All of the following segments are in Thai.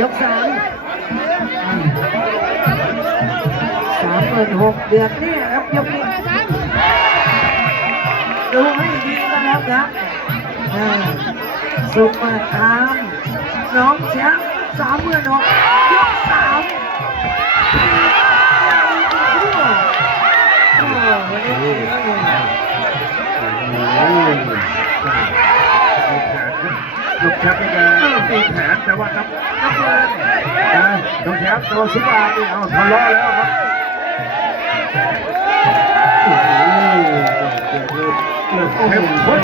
ยก36,000เดือดเนี่ยครับยกนี้ดูให้ดีกันแล้วครับสุดมาตามน้องแชมป์36,000ยก3ลูกแชมป์นี่ก็ตีแผนแต่ว่าน้ำเงินน้องแชมป์ตัวซุปเปอร์นี่เอาทะเลาะแล้วครับเริ่มเข้มข้น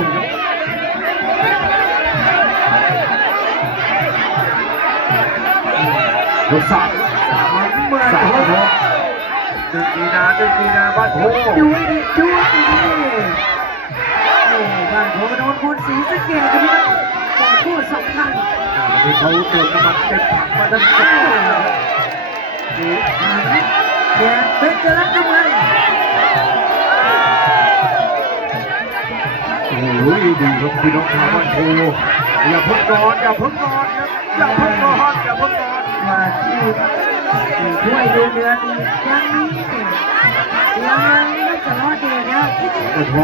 ยก3ดึงมีนาบ้านโพดูให้ดีบ้านโพโดนคนศรีสะเกษกันนะคู่สำคัญที่เขาเติมน้ำมันเต็มถังมาทั้งคู่แกเป็นเจริญกำลังโอ้โหดีครับพี่น้องชาวบ้านโพอย่าเพิ่งนอนครับอย่าเพิ่งนอนว่าที่ช่วยดูเดือนยังไม่จะรอดเดียวนะโอ้โห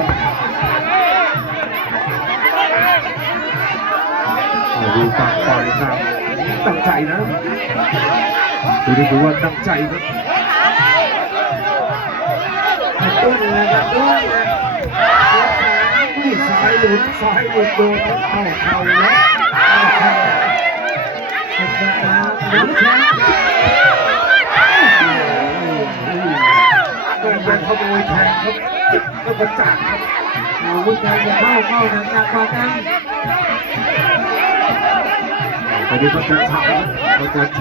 ดูตั้งใจครับตั้งใจนะดูว่าตั้งใจครับตุ้นนะครับตุ้นนะซ้ายหลุดโดนเข้าแล้วน้ำแข็งเป็นขโมยแทงครับก็กระจาดครับอาวุธแทงจะเข้าหนักกว่ากันตอนนี้เขาจะฉ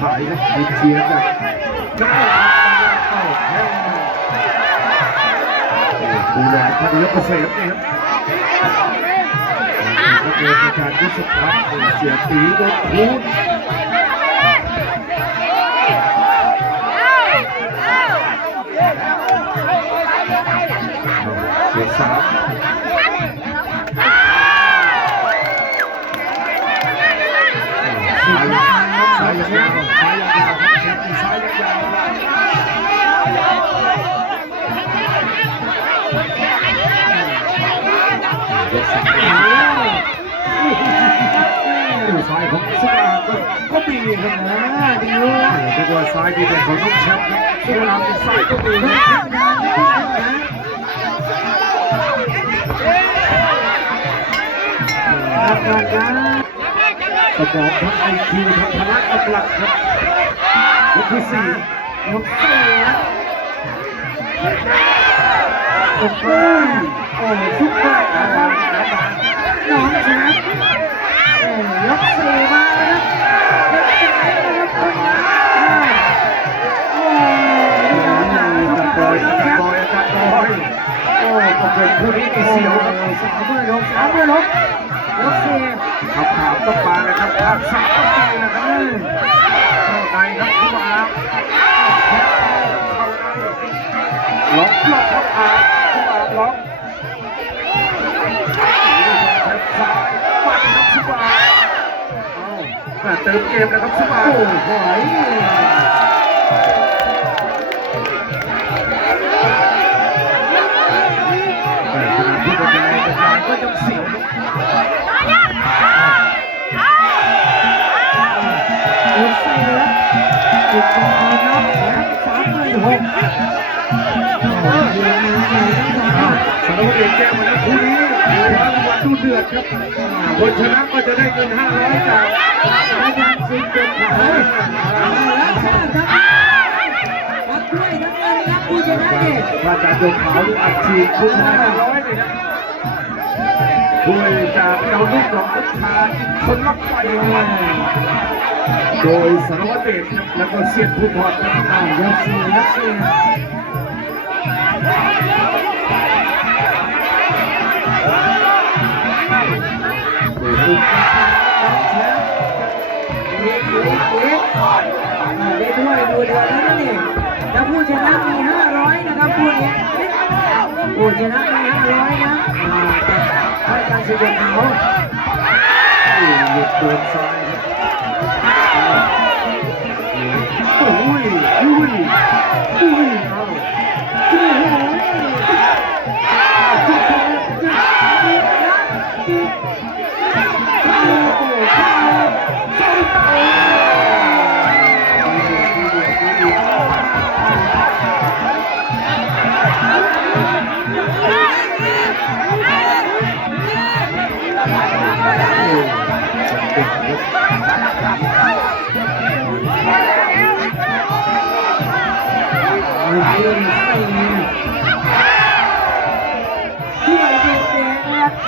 ายครับมีเชียร์กันจังหวะเข้าแข้งดูแลท่านยกเกษมนี่ครับนักเรียนอาจารย์วิสุทธิ์ครับเสียตีโดนคูณเสีย3ซ้ายยาวซ้ายของสุราก็มีครับดีว่าเรียกว่าซ้ายดีเด่นของน้องแชมป์ครับสุราเป็นซ้ายก็มีสมองทั้งไอคิวทั้งพละกำลังครับยกที่4ยก4โอ้โหซุปเปอร์น้องแชมป์ยก4มาแล้วอาจารย์บอยโอ้ก็เป็นคู่นี้มีเสียวครับ36,000ยก4ขับถามต้องมาเลยครับภาค3ต้องมาเลยครับเข้าในครับทุกมาล็อกครับล็อกซ้ายปัดครับสุบาเติมเกมนะครับสุบาโอ้โหที่บรรยายก็ยังเสียวติดต่อนับ36,000สำหรับเอกแก้วนะคู่นี้วันดูเดือดครับคนชนะก็จะได้เงิน500จากอาจารย์สิงห์เป็นขาแล้วชนะครับด้วยทั้งเงินครับผู้ชนะเนี่ยพระอาจารย์ดวงขาวอัดฉีดคุณ500เลยนะด้วยจากเราลูกหลอกลูกชายคนรับไฟโดยสารวัตรเดชแล้วก็เสียนผู้ทอดยก4ได้ด้วยดูเดือนแล้วนี่แล้วผู้ชนะมี500นะครับคู่นี้ผู้ชนะมี500นะให้การสิบเอ็ดเขาหยุดเดินซ้ายครับ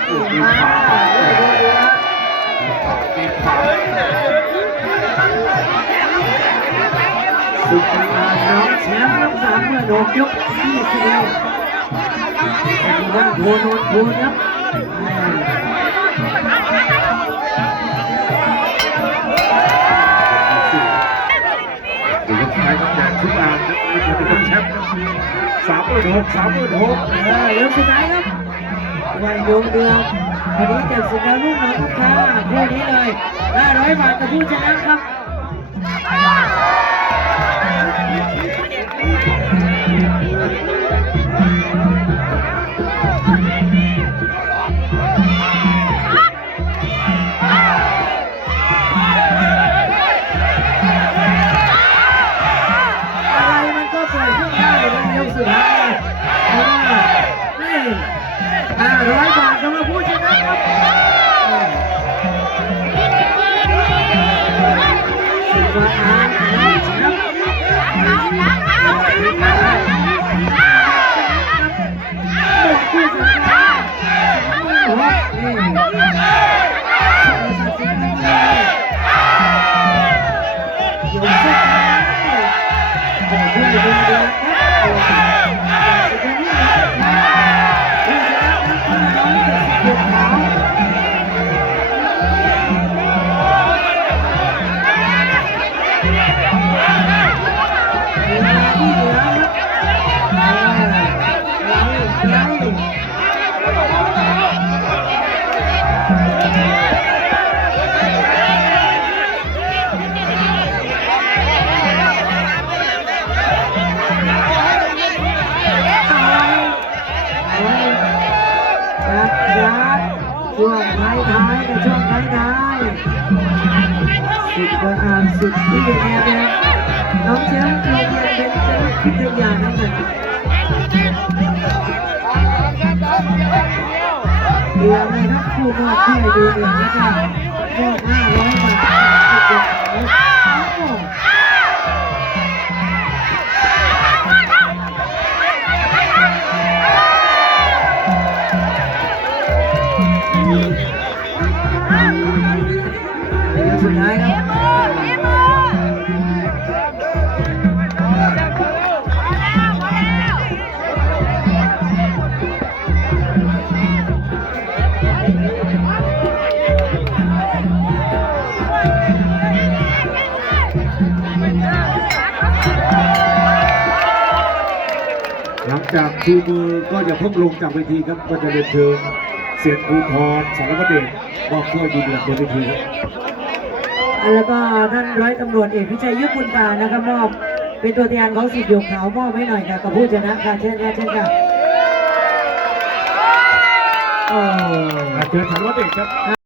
โอ้โห มาดูดูนะ มีความสุดยอด น้องแชมป์น้องสามเมื่อโดนยกที่เดียวแต่ดูด้านโทนโทนครับหรือว่าใครต้องแจกทุกงานจะเป็นแชมป์36,000 เริ่มสุดท้ายครับวันดวงเดือนวันนี้จากสุดแล้วลูกน้องค่ะคู่นี้เลย500 บาทกับผู้ชนะครับอะไรมันก็เกิดขึ้นได้ในยกสุดท้ายเพราะว่านี่500 บาทสำหรับผู้ชนะครับสุดว่าน้องแชมป์ผู้ชนะโอ้ยนี่สัตว์สิงห์เลยยกสุดท้ายจะช่วยดูดีครับสุดท้ายผู้ชนะครับ176 ขาวที่เหลือครับช่วงท้ายๆในช่วงท้ายๆสุดกระอ่านสุดที่เนี่ยน้องแชมป์โรงเรียนเป็นเจ้าพิทยานั่นเองเดี๋ยวนะครับผู้มอบที่ให้ดูเดือนนะครับมอบ500 บาทสุดยอดเดี๋ยวสุดท้ายครับหลังจากชูมือก็อย่าเพิ่งลงจากเวทีครับก็จะเรียนเชิญเสียงภูธรสารวัตรเดชมอบถ้วยดีเดือดบนเวทีครับ แล้วก็ท่านร้อยตำรวจเอกพิชัยยุทธบุญตานะครับมอบเป็นตัวแทนของสิทธิ์หยกขาวมอบให้หน่อยค่ะกับผู้ชนะค่ะเช่นค่ะโอ้ เชิญสารวัตรเดชครับ